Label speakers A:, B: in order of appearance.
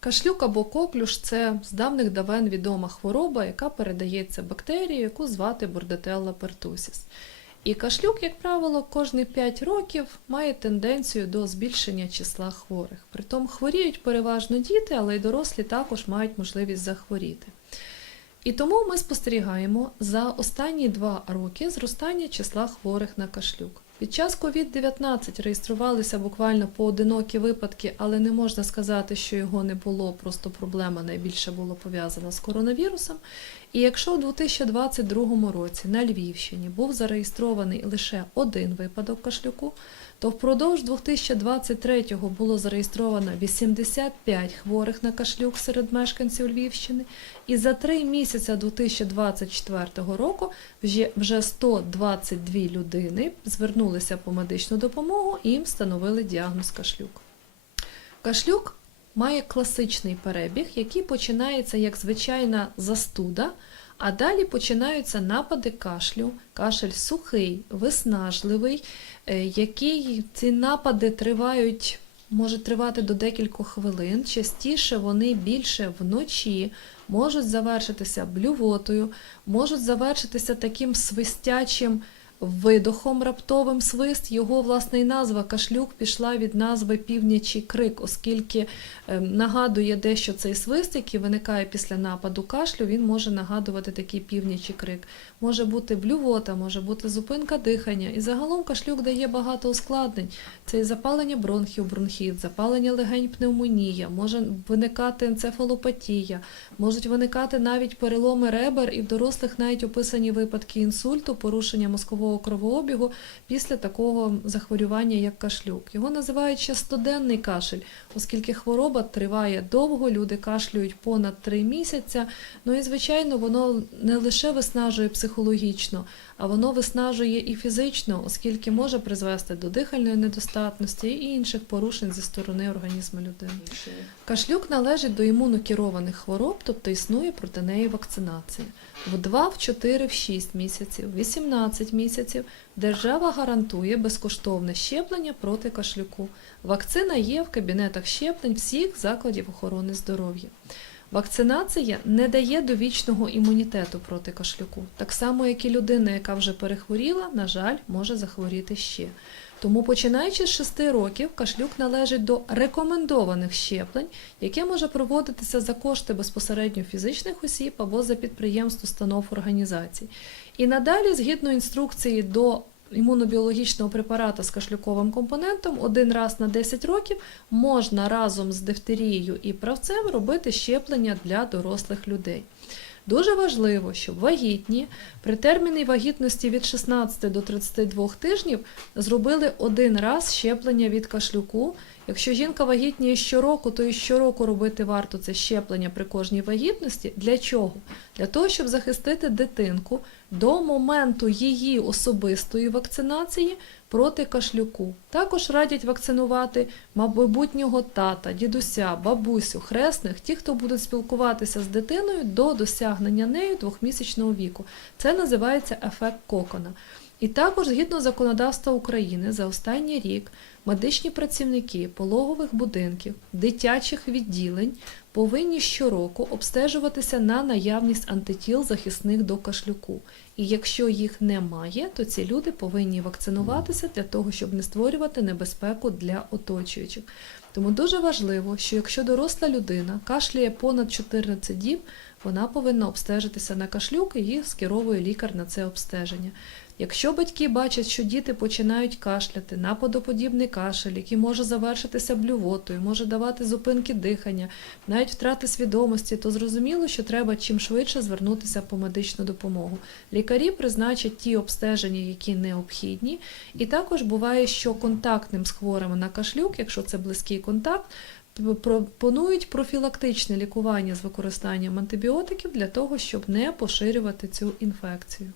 A: Кашлюк або коклюш це з давних давен відома хвороба, яка передається бактерією, яку звати Bordetella pertussis. І кашлюк, як правило, кожні 5 років має тенденцію до збільшення числа хворих. Притом хворіють переважно діти, але й дорослі також мають можливість захворіти. І тому ми спостерігаємо за останні два роки зростання числа хворих на кашлюк. Під час COVID-19 реєструвалися буквально поодинокі випадки, але не можна сказати, що його не було, просто проблема найбільше була пов'язана з коронавірусом. І якщо у 2022 році на Львівщині був зареєстрований лише один випадок кашлюку, то впродовж 2023-го було зареєстровано 85 хворих на кашлюк серед мешканців Львівщини, і за три місяці 2024 року вже, вже 122 людини звернулися по медичну допомогу і їм встановили діагноз кашлюк. Кашлюк має класичний перебіг, який починається як звичайна застуда, а далі починаються напади кашлю, кашель сухий, виснажливий, е, який ці напади тривають, може тривати до декількох хвилин. Частіше вони більше вночі можуть завершитися блювотою, можуть завершитися таким свистячим видохом раптовим свист. Його власне і назва кашлюк пішла від назви півнячий крик, оскільки е, нагадує дещо цей свист, який виникає після нападу кашлю, він може нагадувати такий півнячий крик. Може бути блювота, може бути зупинка дихання. І загалом кашлюк дає багато ускладнень. Це і запалення бронхів, бронхіт, запалення легень, пневмонія, може виникати енцефалопатія, можуть виникати навіть переломи ребер, і в дорослих навіть описані випадки інсульту, порушення мозкового кровообігу після такого захворювання, як кашлюк. Його називають ще стоденний кашель, оскільки хвороба триває довго, люди кашлюють понад три місяця. Ну і звичайно, воно не лише виснажує психологічно, а воно виснажує і фізично, оскільки може призвести до дихальної недостатності і інших порушень зі сторони організму людини. Кашлюк належить до імунокерованих хвороб, тобто існує проти неї вакцинація. В 2, в 4, в 6 місяців, 18 місяців держава гарантує безкоштовне щеплення проти кашлюку. Вакцина є в кабінетах щеплень всіх закладів охорони здоров'я. Вакцинація не дає довічного імунітету проти кашлюку, так само, як і людина, яка вже перехворіла, на жаль, може захворіти ще. Тому, починаючи з 6 років, кашлюк належить до рекомендованих щеплень, яке може проводитися за кошти безпосередньо фізичних осіб або за підприємств, установ організацій. І надалі, згідно інструкції до імунобіологічного препарату з кашлюковим компонентом, один раз на 10 років можна разом з дифтерією і правцем робити щеплення для дорослих людей. Дуже важливо, щоб вагітні при терміні вагітності від 16 до 32 тижнів зробили один раз щеплення від кашлюку. Якщо жінка вагітніє щороку, то і щороку робити варто це щеплення при кожній вагітності. Для чого? Для того, щоб захистити дитинку до моменту її особистої вакцинації проти кашлюку. Також радять вакцинувати майбутнього тата, дідуся, бабусю, хресних, ті, хто будуть спілкуватися з дитиною до досягнення нею двохмісячного віку. Це називається ефект кокона. І також, згідно законодавства України, за останній рік медичні працівники пологових будинків, дитячих відділень повинні щороку обстежуватися на наявність антитіл захисних до кашлюку. І якщо їх немає, то ці люди повинні вакцинуватися для того, щоб не створювати небезпеку для оточуючих. Тому дуже важливо, що якщо доросла людина кашляє понад 14 діб, вона повинна обстежитися на кашлюк і їх скеровує лікар на це обстеження. Якщо батьки бачать, що діти починають кашляти, нападоподібний кашель, який може завершитися блювотою, може давати зупинки дихання, навіть втрати свідомості, то зрозуміло, що треба чим швидше звернутися по медичну допомогу. Лікарі призначать ті обстеження, які необхідні, і також буває, що контактним з хворими на кашлюк, якщо це близький контакт, пропонують профілактичне лікування з використанням антибіотиків для того, щоб не поширювати цю інфекцію.